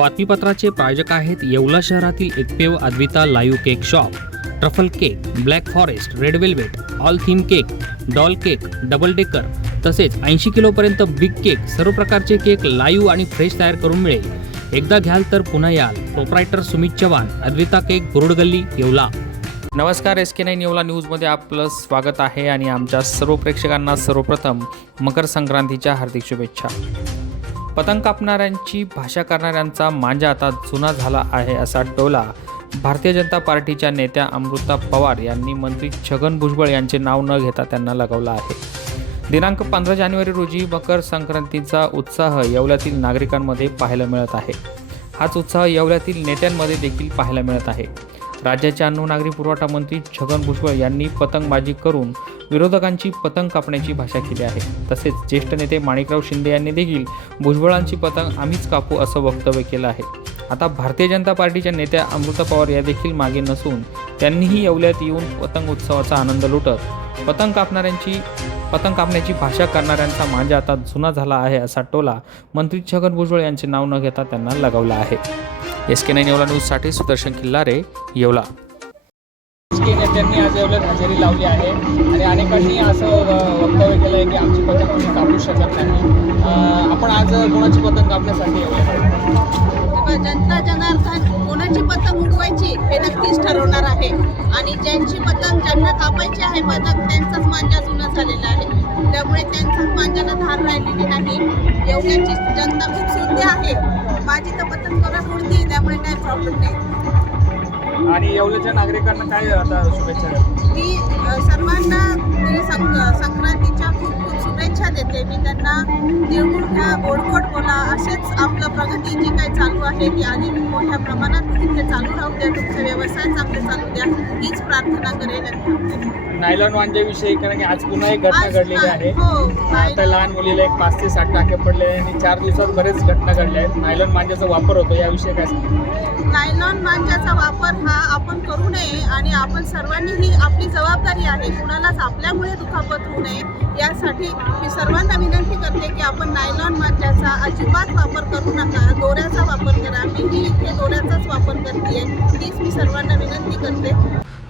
बातमीपत्राचे प्रायोजक आहेत येवला शहरातील एकपेव Advita live cake shop. Truffle cake black forest red velvet all theme cake doll cake double decker तसेच ऐंशी किलोपर्यंत बिग केक सर्व प्रकारचे केक लाईव्ह आणि फ्रेश तयार करून मिळेल. एकदा घ्याल तर पुन्हा याल. Proprietor Sumit Chavan Advita cake Gurud Galli Yeola. नमस्कार एस के नाईन येवला न्यूजमध्ये आपलं स्वागत आहे आणि आमच्या सर्व प्रेक्षकांना सर्वप्रथम मकर संक्रांतीच्या हार्दिक शुभेच्छा. पतंग कापणाऱ्यांची भाषा करणाऱ्यांचा मांजा आता जुना झाला आहे असा टोला भारतीय जनता पार्टीच्या नेत्या अमृता पवार यांनी मंत्री छगन भुजबळ यांचे नाव न घेता त्यांना लगावलं आहे. दिनांक पंधरा जानेवारी रोजी मकर संक्रांतीचा उत्साह येवल्यातील नागरिकांमध्ये पाहायला मिळत आहे. हाच उत्साह येवल्यातील नेत्यांमध्ये देखील पाहायला मिळत आहे. राज्याचे अन्न नागरी पुरवठा मंत्री छगन भुजबळ यांनी पतंगबाजी करून विरोधकांची पतंग कापण्याची भाषा केली आहे. तसेच ज्येष्ठ नेते माणिकराव शिंदे यांनी देखील भुजबळांची पतंग आम्हीच कापू असं वक्तव्य केलं आहे. आता भारतीय जनता पार्टीच्या नेत्या अमृता पवार या देखील मागे नसून त्यांनीही येवल्यात येऊन पतंग उत्सवाचा आनंद लुटत पतंग कापणाऱ्यांची पतंग कापण्याची भाषा करणाऱ्यांचा मांजा आता जुना झाला आहे असा टोला मंत्री छगन भुजबळ यांचे नाव न घेता त्यांना लगावला आहे. एस के नाईन एवला न्यूजसाठी सुदर्शन किल्लारे येवला. राजकीय नेत्यांनी आज एवढ्यात हजेरी लावली आहे आणि अनेकांनी असं वक्तव्य केलं आहे की आमची पतंग कोणी कापू शकत नाही. आपण आज कोणाची पतंग कापण्यासाठी तेव्हा जनता जनार्दन कोणाची पतंग उडवायची हे नक्कीच ठरवणार आहे. आणि ज्यांची पतंग ज्यांना कापायची आहे पतंग त्यांचाच मांजा जुना झालेला आहे. त्यामुळे त्यांचाच मांजाला धार राहिलेली नाही. एवढ्याची जनता खूप शुद्ध आहे. माझी तर पतंग परत उडती त्यामुळे काही प्रॉब्लेम नाही. आणि येवल्याच्या नागरिकांना काय आता शुभेच्छा मी सर्वांना संक्रांतीच्या खूप खूप शुभेच्छा देते. मी त्यांना तिळगुळ घ्या गोडगोड बोला असेच आपलं प्रगती जी काही चालू आहे ती अधिक मोठ्या प्रमाणात तिथे चालू राहू द्या. तुमचे व्यवसाय चांगले चालू द्या. हीच प्रार्थना करेल नायलॉन वांजेविषयी कारण की आज पुन्हा एक घटना घडलेली आहे. हो आता नायलॉन- लहान मुलीला एक पाच ते साठ टाके पडले आणि चार दिवसात बरेच घटना घडल्या आहेत. नायलॉन मांजाचा वापर होतो याविषयी काय सांगता? नायलॉन मांजाचा वापर हा आपण करू नये आणि आपण सर्वांनी ही आपली जबाबदारी आहे कुणालाच आपल्यामुळे दुखापत होऊ नये. यासाठी मी सर्वांना विनंती करते की आपण नायलॉन मांजाचा अजिबात वापर करू नका. दोऱ्याचा वापर करा. मीही इथे दोऱ्याचाच वापर करते हीच मी सर्वांना विनंती करते.